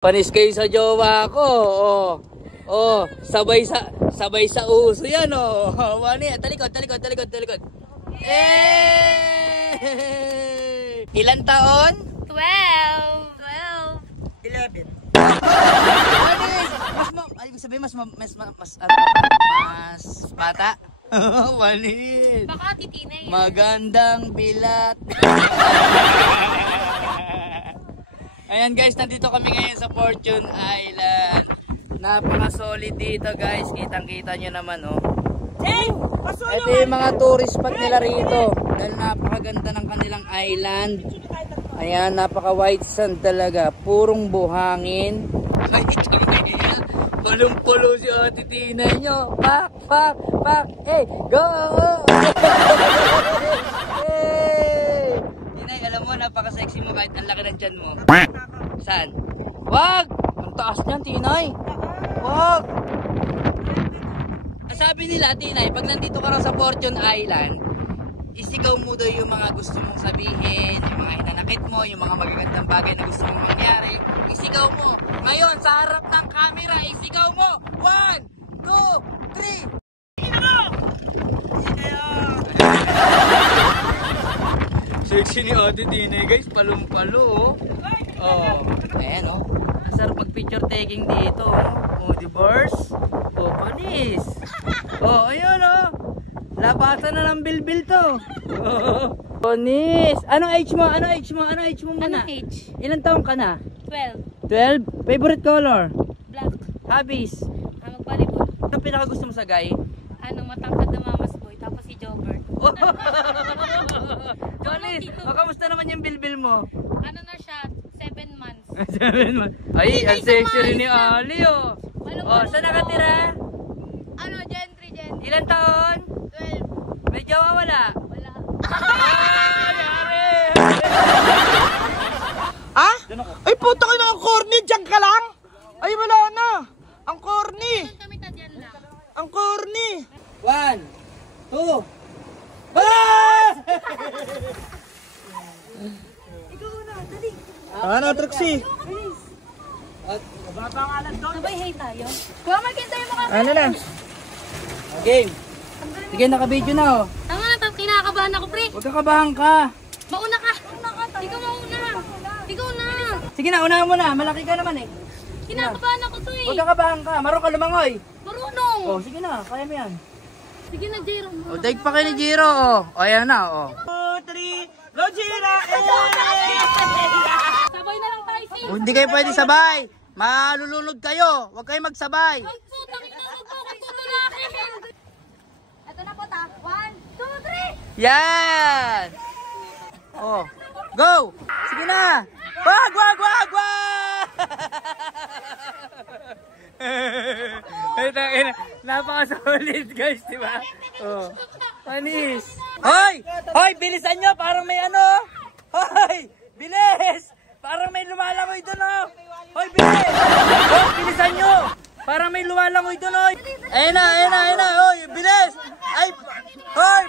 Panis kayo sa jowa ko. Oh, sabay sa uso yan, oh. Wani, talikod. Ilan taon? 12. 11. Mas bata. Wanis. Baka titina yun. Magandang bilat. Ayan guys, nandito kami ngayon sa Fortune Island. Napaka-solid dito guys. Kitang-kita nyo naman, oh. Ito yung mga tourist spot nila rito. Dahil napakaganda ng kanilang island. Ayan, napaka-white sand talaga. Purong buhangin. Ay, pulong-pulo si Ate Tina nyo. Pak. Hey, go! Hey! Tinay, alam mo, napaka-sexy mo kahit ang laki ng tiyan mo. Saan? Wag! Ang taas niyan, Tinay. Wag! Sabi nila, Tinay, pag nandito ka raw sa Fortune Island, isigaw mo daw yung mga gusto mong sabihin, yung mga hinanakit mo, yung mga magagandang bagay na gusto mong mangyari. Isigaw mo. Ngayon, sa harap ng camera, isigaw mo. 1, 2, 3. Sexy ni Ate Tinay, guys. Palong-palo, oh. Oh, ayan, oh. Ang sarap mag-picture taking dito, oh. Oh, divorce. Oh, panis. Oh, ayun, oh. Labasan na ng bilbil to. Oh, panis. Anong age mo? Anong age mo muna? Anong age? Ilan taong ka na? 12. 12? Favorite color? Black. Hobbies? Mag-volleyball. Ano pinaka gusto mo sa guy? Matangkad na mamas boy. Tapos si Jobert. Panis. O, kamusta naman yung bilbil mo? Na siya? 7 months. 7 months. Ay, ang sexy rin ni Ali, oh. Oh, saan nakatira? Gentry. Ilan taon? 12. May jowa wala? Wala. Ah? Ay, puta ka na ang corny. Diyan ka lang? Ay, wala na. Ang corny. Kami tadyan lang. Ang corny. 1, 2. Ah! Ano, Trixie? Sabay hay tayo. Kuha magkita yung mga Ano na? Game. Sige, naka-video na, oh. Tama na, kinakabahan ako, pre. Huwag kakabahan ka. Mauna ka. Ikaw mauna. Ikaw na. Sige na, unahan mo na. Malaki ka naman, eh. Kinakabahan ako to, eh. Huwag kakabahan ka. Marunong ka lumangoy. Marunong. Oh, sige na. Kaya mo yan. Sige na, Jero. Oh, daig pa kayo ni Jiro, oh. O, ayan na, oh. 2, 3, go Jira! Sabay na lang tayo, sis. Oh, hindi kayo pwede sabay. Malulunod kayo. Huwag kayo magsabay. Ay, putang ina mo po. Kung tutulakin. Ito na po, ta. 1, 2, 3. Yan! Oh, go! Sige na! Wag! Napaka-solid guys, di ba? Oh, panis! Hoy! Hoy, bilisan nyo! Parang may ano! Hoy! Bilis! Parang may lumalangoy doon, oh! Hoy, bilis! Hoy, bilisan nyo! Parang may lumalangoy doon, oh! Ayun na! Hoy, bilis! Ay! Hoy!